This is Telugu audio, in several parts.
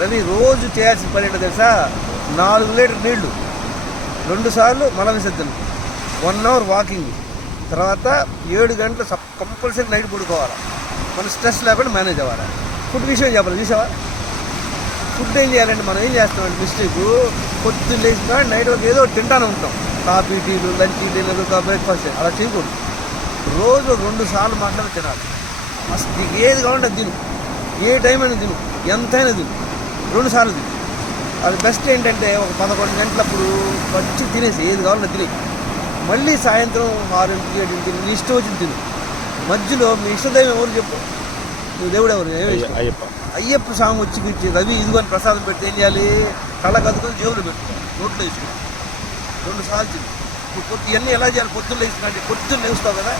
రవి రోజు చేయాల్సిన పని ఏంటో తెలుసా? 4 లీటర్ నీళ్లు, 2 సార్లు మల విసర్జన, 1 అవర్ వాకింగ్, తర్వాత 7 గంటలు కంపల్సరీ నైట్ పడుకోవాలి. మన స్ట్రెస్ లేకుండా మేనేజ్ అవ్వాలి. ఫుడ్ విషయం చెప్పాలి, చూసావా? ఫుడ్ ఏం చేయాలంటే మనం ఏం చేస్తామంటే మిస్టేక్, పొద్దున్న లేచినా నైట్ వరకు ఏదో తింటానే ఉంటాం. కాఫీ, టీలు, లంచ్, డిన్నర్, బ్రేక్ఫాస్ట్ అలా చేయకూడదు. రోజు 2 సార్లు మాత్రమే తినాలి. మస్తు నీకు ఏది కావాలంటే తిను, ఏ టైం అయినా తిను, ఎంతైనా తిను, 2 సార్లు తిను. అది బెస్ట్. ఏంటంటే ఒక 11 గంటలప్పుడు వచ్చి తినేసి ఏది కావాలంటే తిని, మళ్ళీ సాయంత్రం 6, 7 తిని, నీ ఇష్టం వచ్చి తిను. మధ్యలో మీ ఇష్టదైవం ఎవరు చెప్పు? నువ్వు దేవుడు ఎవరు? అయ్యప్ప స్వామి వచ్చి కూర్చి రవి ఇదిగోని ప్రసాదం పెడితే ఏం చేయాలి? కళ్ళ కదుకొని జేబులు పెట్టుకోవాలి, నోట్లో వేసుకోవాలి, 2 సార్లు తిని. ఇప్పుడు ఇవన్నీ ఎలా చేయాలి? పొద్దున్న లేచినంటే పొద్దున్న లేస్తావు కదా,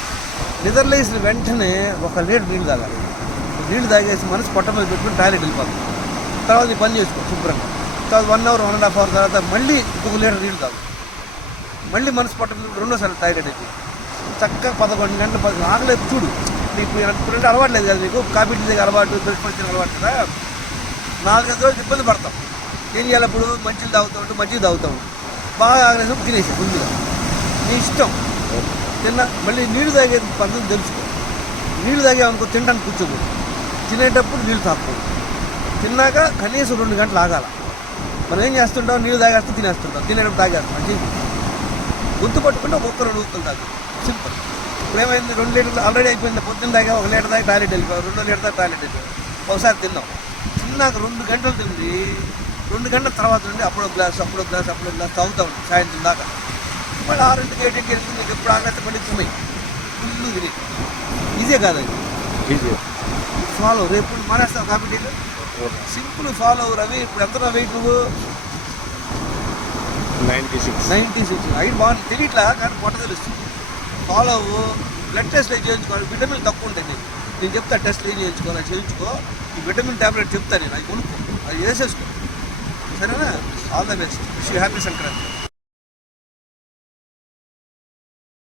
నిద్ర లేచిన వెంటనే 1 లీటర్ నీళ్ళు తాగాలి. నీళ్ళు తాగేసి మనసు పొట్ట మీద పెట్టుకుని టాయిలెట్ వెళ్ళిపోవాలి. తర్వాత నీ పని చేసుకో శుభ్రంగా. తర్వాత 1 అవర్ 1.5 అవర్ తర్వాత మళ్ళీ 1 లీటర్ నీళ్ళు తాగు. మళ్ళీ మనసు పొట్ట మీద 2వ టాయిలెట్ అయితే చక్కగా 11 గంటలు ఆగలేదు. చూడు, నీకు ఇప్పుడంటే అలవాటు లేదు కదా, నీకు కాఫీ టీ దగ్గర అలవాటు, బ్రేక్ఫాస్ట్ అలవాటు కదా. 4-5 రోజులు ఇబ్బంది పడతాం. ఏం చేయాలి? అప్పుడు మంచిలు తాగుతూ ఉంటే మజ్జిగ తాగుతూ ఉంటాం. బాగా ఆగలేదు తినేసి ముందుగా నీ ఇష్టం తిన్నా. మళ్ళీ నీళ్ళు తాగే పద్ధతి తెలుసుకో. నీళ్ళు తాగేమనుకో తినడానికి కూర్చోకూడదు. తినేటప్పుడు నీళ్ళు తాగకూడదు. తిన్నాక కనీసం 2 గంటలు ఆగాల. మనం ఏం చేస్తుంటాం? నీళ్ళు తాగేస్తూ తినేస్తుంటాం, తినేటప్పుడు తాగేస్తాం. అది గుర్తు పట్టుకుంటే 1-2 ఉక్కలు తాగు. సింపుల్. ఇప్పుడు ఏమైంది? 2 లీటర్లు ఆల్రెడీ అయిపోయింది. పొద్దున్న తాగా 1 లీటర్ దాకా టాయిలెట్ వెళ్ళిపోయావు, 2 లీటర్ దాకా టాయిలెట్ వెళ్ళిపోయావు. ఒకసారి తిన్నాం. తిన్నాక 2 గంటలు తింది. 2 గంటల తర్వాత నుండి అప్పుడో గ్లాస్ తాగుతూ ఉంది సాయంత్రం దాకా. మళ్ళీ 6-7 వెళ్తుంది. నీకు ఎప్పుడు ఆగలేస్తే మళ్ళీ తిన్నాయి ఫుల్ తిని. ఈజీ కాదు అది. Easy follow. రేపు మానేస్తావు కాఫీ టీలు. Simple follow Ravi. ఇప్పుడు ఎంత వెయిట్ నువ్వు? 96. హైట్ బాగుంది, తెలియట్లా కానీ పొట్ట తెలుస్తుంది. ఫాలో అవ్వు. బ్లడ్ టెస్ట్ చేయించుకోవాలి. విటమిన్ తక్కువ ఉంటాయి. నేను చెప్తా టెస్ట్లు ఏం చేయించుకోవాలి, చేయించుకో. ఈ విటమిన్ ట్యాబ్లెట్ చెప్తాను నేను, అది కొనుక్కో, అది వేసేసుకో. సరేనా? All the best. Wish you happy Sankranti.